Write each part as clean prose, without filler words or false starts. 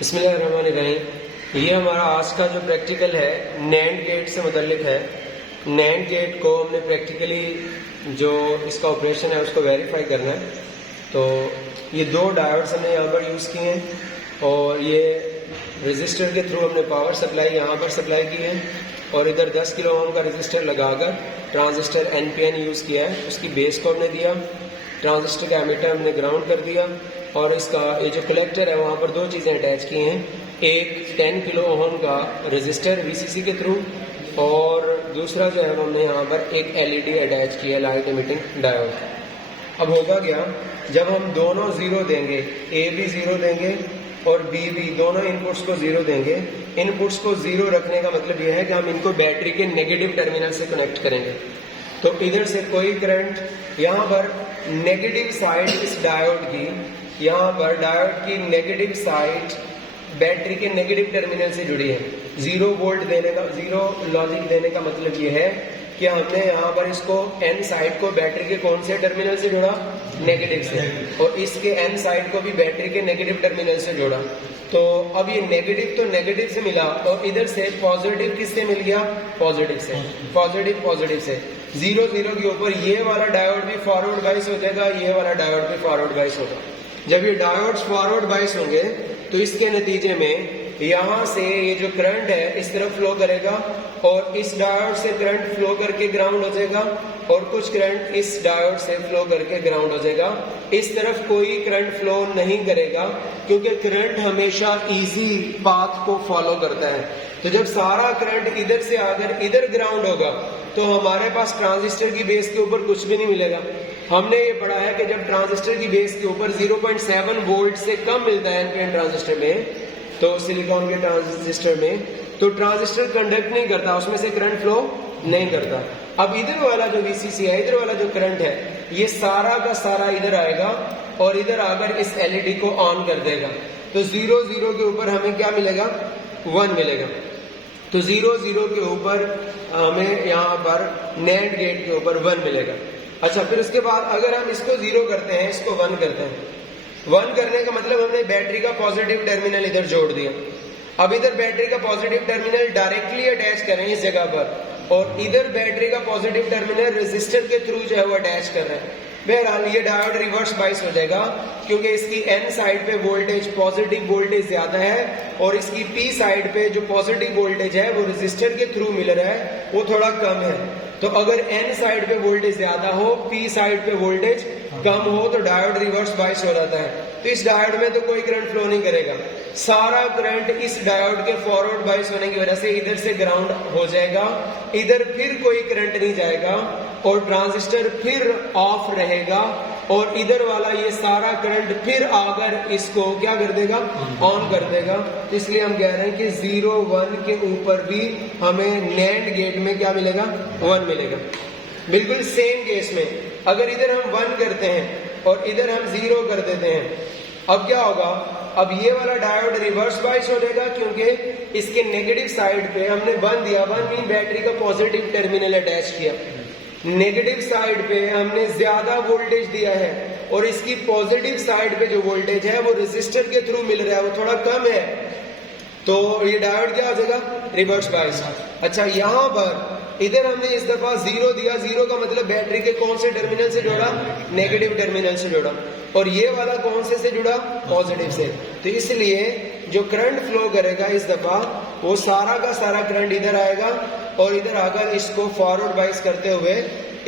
बिस्मिल्लाहिर्रहमानिर्रहीम। ये हमारा आज का जो प्रैक्टिकल है नैंड गेट से मुतल्लिक है। नैंड गेट को हमने प्रैक्टिकली जो इसका ऑपरेशन है उसको वेरीफाई करना है। तो ये दो डायोड्स हमने यहाँ पर यूज़ किए हैं और ये रेजिस्टर के थ्रू हमने पावर सप्लाई यहाँ पर सप्लाई की है और इधर 10 किलो ओम का रेजिस्टर लगाकर ट्रांजिस्टर NPN यूज़ किया है। उसकी बेस को हमने दिया, ट्रांजिस्टर का एमीटर हमने ग्राउंड कर दिया और इसका ये जो कलेक्टर है वहाँ पर दो चीज़ें अटैच की हैं। एक 10 किलो ओम का रेजिस्टर VCC के थ्रू और दूसरा जो है हमने यहाँ पर एक LED अटैच किया है, लाइट इमिटिंग डायोड। अब होगा क्या, जब हम दोनों ज़ीरो देंगे, A भी ज़ीरो देंगे और B भी, दोनों इनपुट्स को ज़ीरो देंगे। इनपुट्स को ज़ीरो रखने का मतलब यह है कि हम इनको बैटरी के नेगेटिव टर्मिनल से कनेक्ट करेंगे। तो इधर से कोई करंट, यहाँ पर नेगेटिव साइड इस डायोड की, यहाँ पर डायोड की नेगेटिव साइड बैटरी के नेगेटिव टर्मिनल से जुड़ी है। 0 वोल्ट देने का, 0 लॉजिक देने का मतलब ये है कि हमने यहाँ पर इसको N साइड को बैटरी के कौन से टर्मिनल से जोड़ा, नेगेटिव से, और इसके N साइड को भी बैटरी के नेगेटिव टर्मिनल से जोड़ा। तो अब ये नेगेटिव तो नेगेटिव से मिला और इधर से पॉजिटिव किससे मिल गया, पॉजिटिव से, पॉजिटिव से। 0 0 के ऊपर ये वाला डायोड भी फॉरवर्ड बाइस हो जाएगा, ये वाला डायोड भी फॉरवर्ड बाइस होगा। जब ये डायोड्स फॉरवर्ड बाइस होंगे तो इसके नतीजे में यहाँ से ये जो करंट है इस तरफ फ्लो करेगा और इस डायोड से करंट फ्लो करके ग्राउंड हो जाएगा और कुछ करंट इस डायोड से फ्लो करके ग्राउंड हो जाएगा। इस तरफ कोई करंट फ्लो नहीं करेगा क्योंकि करंट हमेशा इजी पाथ को फॉलो करता है। तो जब सारा करंट इधर से आकर इधर ग्राउंड होगा तो हमारे पास ट्रांजिस्टर की बेस के ऊपर कुछ भी नहीं मिलेगा। हमने ये पढ़ा है कि जब ट्रांजिस्टर की बेस के ऊपर 0.7 वोल्ट से कम मिलता है NPN ट्रांजिस्टर में, तो सिलिकॉन के ट्रांजिस्टर में, तो ट्रांजिस्टर कंडक्ट नहीं करता, उसमें से करंट फ्लो नहीं करता। अब इधर वाला जो VCC है, इधर वाला जो करंट है, ये सारा का सारा इधर आएगा और इधर आकर इस LED को ऑन कर देगा। तो 0 0 के ऊपर हमें क्या मिलेगा, 1 मिलेगा। तो 0 0 के ऊपर हमें यहाँ पर नैंड गेट के ऊपर 1 मिलेगा। अच्छा, फिर उसके बाद अगर हम इसको 0 करते हैं, इसको 1 करते हैं, 1 करने का मतलब हमने बैटरी का पॉजिटिव टर्मिनल इधर जोड़ दिया। अब इधर बैटरी का पॉजिटिव टर्मिनल डायरेक्टली अटैच करें इस जगह पर और इधर बैटरी का पॉजिटिव टर्मिनल रेजिस्टर के थ्रू जो है वो अटैच कर रहे हैं। बहरहाल ये डायोड रिवर्स बाइस हो जाएगा क्योंकि इसकी N साइड पे वोल्टेज, पॉजिटिव वोल्टेज ज्यादा है और इसकी P साइड पे जो पॉजिटिव वोल्टेज है वो रेजिस्टर के थ्रू मिल रहा है, वो थोड़ा कम है। तो अगर N साइड पे वोल्टेज ज्यादा हो, P साइड पे वोल्टेज कम हो तो डायोड रिवर्स बाइस हो जाता है। तो इस डायोड में तो कोई करंट फ्लो नहीं करेगा, सारा करंट इस डायोड के फॉरवर्ड बाइस होने की वजह से इधर से ग्राउंड हो जाएगा, इधर फिर कोई करंट नहीं जाएगा और ट्रांजिस्टर फिर ऑफ रहेगा और इधर वाला ये सारा करंट फिर आकर इसको क्या कर देगा, ऑन कर देगा। इसलिए हम कह रहे हैं कि 0 1 के ऊपर भी हमें नैंड गेट में क्या मिलेगा, 1 मिलेगा। बिल्कुल सेम केस में अगर इधर हम 1 करते हैं और इधर हम 0 कर देते हैं, अब क्या होगा, अब ये वाला डायोड रिवर्स बाइस हो जाएगा क्योंकि इसके नेगेटिव साइड पे हमने 1 दिया। 1 मीन बैटरी का पॉजिटिव टर्मिनल अटैच किया, नेगेटिव साइड पे हमने ज्यादा वोल्टेज दिया है और इसकी पॉजिटिव साइड पे जो वोल्टेज है वो रेजिस्टर के थ्रू मिल रहा है, वो थोड़ा कम है। तो ये डायोड क्या हो जाएगा, रिवर्स बाइस। अच्छा, यहाँ पर इधर हमने इस दफा 0 दिया, 0 का मतलब बैटरी के कौन से टर्मिनल से जोड़ा, नेगेटिव टर्मिनल से जोड़ा, और ये वाला कौन से जुड़ा, पॉजिटिव से। तो इसलिए जो करंट फ्लो करेगा इस दफा वो सारा का सारा करंट इधर आएगा और इधर आकर इसको फॉरवर्ड बाइस करते हुए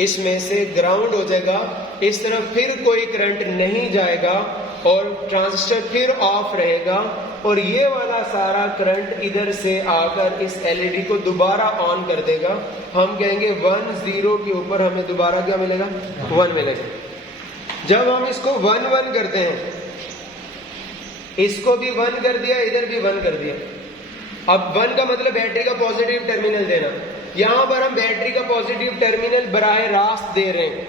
इसमें से ग्राउंड हो जाएगा। इस तरफ फिर कोई करंट नहीं जाएगा और ट्रांजिस्टर फिर ऑफ रहेगा और ये वाला सारा करंट इधर से आकर इस LED को दोबारा ऑन कर देगा। हम कहेंगे 1 0 के ऊपर हमें दोबारा क्या मिलेगा, 1 मिलेगा। जब हम इसको 1 1 करते हैं, इसको भी 1 कर दिया, इधर भी 1 कर दिया। अब 1 का मतलब बैटरी का पॉजिटिव टर्मिनल देना। यहां पर हम बैटरी का पॉजिटिव टर्मिनल बराह रास्त दे रहे हैं,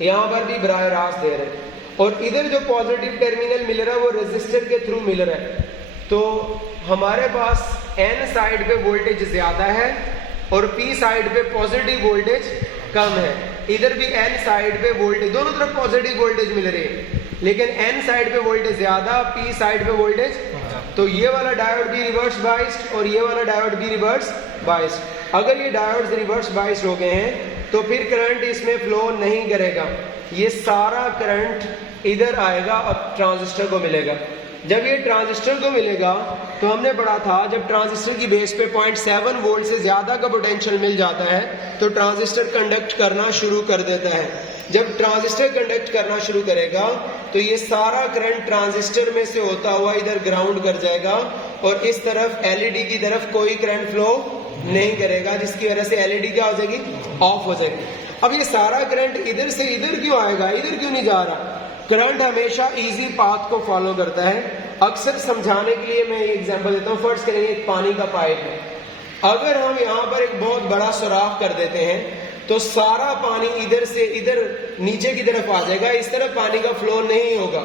यहां पर भी बराह रास्त दे रहे हैं और इधर जो पॉजिटिव टर्मिनल मिल रहा है वो रेजिस्टर के थ्रू मिल रहा है। तो हमारे पास N साइड पे वोल्टेज ज्यादा है और P साइड पे पॉजिटिव वोल्टेज कम है। इधर भी N साइड पे वोल्टेज, दोनों तरफ पॉजिटिव वोल्टेज मिल रही है। लेकिन N साइड पे वोल्टेज ज्यादा, P साइड पे वोल्टेज, तो ये वाला डायोड भी रिवर्स बाइस्ड और ये वाला डायोड भी रिवर्स बाइस्ड। अगर ये डायोड्स रिवर्स बाइस्ड हो गए हैं तो फिर करंट इसमें फ्लो नहीं करेगा, ये सारा करंट इधर आएगा और ट्रांजिस्टर को मिलेगा। जब ये ट्रांजिस्टर को मिलेगा तो हमने पढ़ा था जब ट्रांजिस्टर की बेस पे 0.7 वोल्ट से ज्यादा का पोटेंशियल मिल जाता है तो ट्रांजिस्टर कंडक्ट करना शुरू कर देता है। जब ट्रांजिस्टर कंडक्ट करना शुरू करेगा तो ये सारा करंट ट्रांजिस्टर में से होता हुआ इधर ग्राउंड कर जाएगा और इस तरफ एलईडी की तरफ कोई करंट फ्लो नहीं करेगा, जिसकी वजह से एलईडी क्या हो जाएगी, ऑफ हो जाएगी। अब ये सारा करंट इधर से इधर क्यों आएगा, इधर क्यों नहीं जा रहा? करंट हमेशा इजी पाथ को फॉलो करता है। अक्सर समझाने के लिए मैं एग्जांपल देता हूँ। फर्स्ट करेंगे एक पानी का पाइप है, अगर हम यहाँ पर एक बहुत बड़ा सुराख कर देते हैं तो सारा पानी इधर से इधर नीचे की तरफ आ जाएगा, इस तरफ पानी का फ्लो नहीं होगा।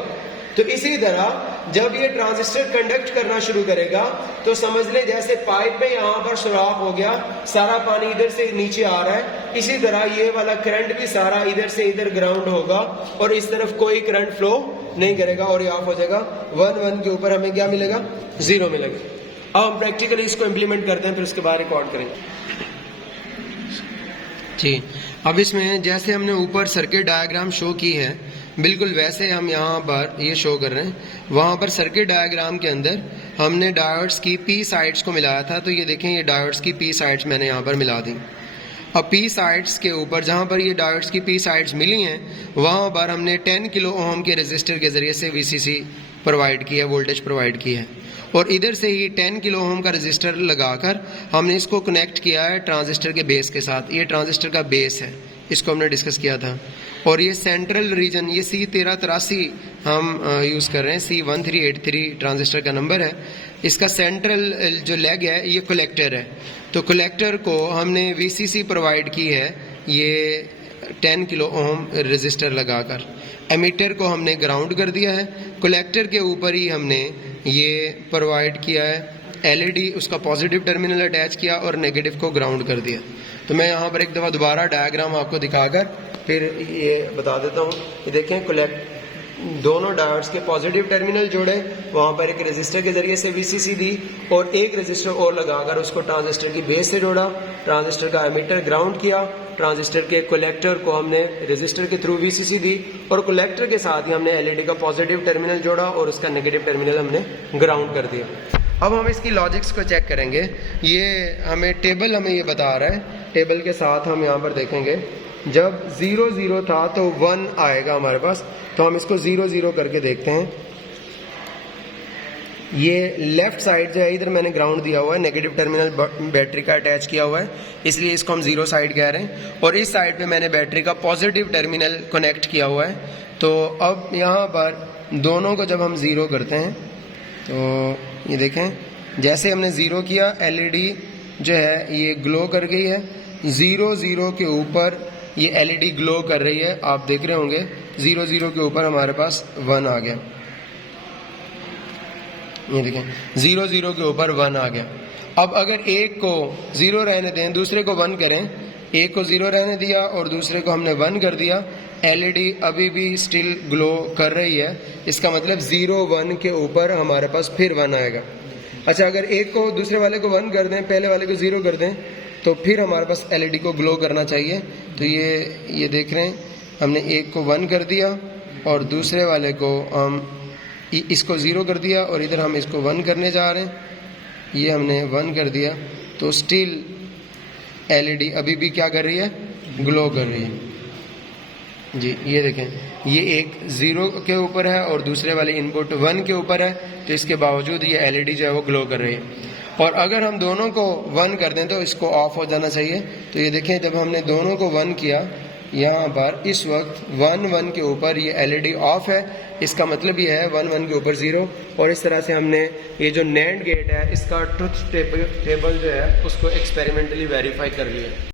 तो इसी तरह जब ये ट्रांजिस्टर कंडक्ट करना शुरू करेगा तो समझ ले जैसे पाइप में यहाँ पर सुराख हो गया, सारा पानी इधर से नीचे आ रहा है, इसी तरह ये वाला करंट भी सारा इधर से इधर ग्राउंड होगा और इस तरफ कोई करंट फ्लो नहीं करेगा और ये ऑफ हो जाएगा। 1 के ऊपर हमें क्या मिलेगा, 0 मिलेगा। अब हम प्रैक्टिकली इसको इम्प्लीमेंट करते हैं, फिर उसके बाद रिकॉर्ड करेंगे। जी, अब इसमें जैसे हमने ऊपर सर्किट डायग्राम शो की है बिल्कुल वैसे हम यहाँ पर ये शो कर रहे हैं। वहाँ पर सर्किट डायग्राम के अंदर हमने डायोड्स की पी साइड्स को मिलाया था, तो ये देखें ये डायोड्स की पी साइड्स मैंने यहाँ पर मिला दी। अब पी साइड्स के ऊपर जहाँ पर ये डायोड्स की पी साइड्स मिली हैं वहाँ पर हमने 10 किलो ओम के रेजिस्टर के जरिए से वीसीसी प्रोवाइड की है, वोल्टेज प्रोवाइड की है, और इधर से ही 10 किलो ओम का रेजिस्टर लगाकर हमने इसको कनेक्ट किया है ट्रांजिस्टर के बेस के साथ। ये ट्रांजिस्टर का बेस है, इसको हमने डिस्कस किया था। और ये सेंट्रल रीजन ये C1383 हम यूज़ कर रहे हैं, C1383 ट्रांजिस्टर का नंबर है। इसका सेंट्रल जो लेग है ये कलेक्टर है, तो कलेक्टर को हमने VCC प्रोवाइड की है ये 10 किलो ओम रेजिस्टर लगाकर। एमीटर को हमने ग्राउंड कर दिया है, कलेक्टर के ऊपर ही हमने ये प्रोवाइड किया है एलईडी, उसका पॉजिटिव टर्मिनल अटैच किया और नेगेटिव को ग्राउंड कर दिया। तो मैं यहाँ पर एक दफ़ा दोबारा डायग्राम आपको दिखाकर फिर ये बता देता हूँ। ये देखें दोनों डायोड्स के पॉजिटिव टर्मिनल जोड़े, वहाँ पर एक रेजिस्टर के जरिए से वीसीसी दी और एक रेजिस्टर और लगाकर उसको ट्रांजिस्टर की बेस से जोड़ा, ट्रांजिस्टर का एमीटर ग्राउंड किया, ट्रांजिस्टर के कलेक्टर को हमने रेजिस्टर के थ्रू वीसीसी दी और कलेक्टर के साथ ही हमने एलईडी का पॉजिटिव टर्मिनल जोड़ा और उसका नेगेटिव टर्मिनल हमने ग्राउंड कर दिया। अब हम इसकी लॉजिक्स को चेक करेंगे। ये हमें टेबल हमें ये बता रहा है, टेबल के साथ हम यहाँ पर देखेंगे जब 0 0 था तो 1 आएगा हमारे पास, तो हम इसको 0 0 करके देखते हैं। ये लेफ्ट साइड जो है इधर मैंने ग्राउंड दिया हुआ है, नेगेटिव टर्मिनल बैटरी का अटैच किया हुआ है, इसलिए इसको हम 0 साइड कह रहे हैं। और इस साइड पे मैंने बैटरी का पॉजिटिव टर्मिनल कनेक्ट किया हुआ है। तो अब यहाँ पर दोनों को जब हम 0 करते हैं तो ये देखें जैसे हमने 0 किया एलईडी जो है ये ग्लो कर गई है। 0 0 के ऊपर ये एलईडी ग्लो कर रही है, आप देख रहे होंगे 0 0 के ऊपर हमारे पास 1 आ गया। ये देखें 0 0 के ऊपर 1 आ गया। अब अगर एक को 0 रहने दें, दूसरे को 1 करें, एक को 0 रहने दिया और दूसरे को हमने 1 कर दिया, एलईडी अभी भी स्टिल ग्लो कर रही है। इसका मतलब 0 1 के ऊपर हमारे पास फिर 1 आएगा। अच्छा, अगर एक को दूसरे वाले को 1 कर दें, पहले वाले को 0 कर दें, तो फिर हमारे पास एलईडी को ग्लो करना चाहिए। तो ये देख रहे हैं हमने एक को 1 कर दिया और दूसरे वाले को हम इसको 0 कर दिया और इधर हम इसको 1 करने जा रहे हैं। ये हमने 1 कर दिया तो स्टिल एलईडी अभी भी क्या कर रही है, ग्लो कर रही है। जी ये देखें ये एक 0 के ऊपर है और दूसरे वाले इनपुट 1 के ऊपर है, तो इसके बावजूद ये एलईडी जो है वो ग्लो कर रही है। और अगर हम दोनों को 1 कर दें तो इसको ऑफ हो जाना चाहिए। तो ये देखें जब हमने दोनों को 1 किया यहाँ पर इस वक्त 1 1 के ऊपर ये एलईडी ऑफ है, इसका मतलब ये है 1 1 के ऊपर 0। और इस तरह से हमने ये जो नैंड गेट है इसका ट्रुथ टेबल जो है उसको एक्सपेरिमेंटली वेरीफाई कर लिया।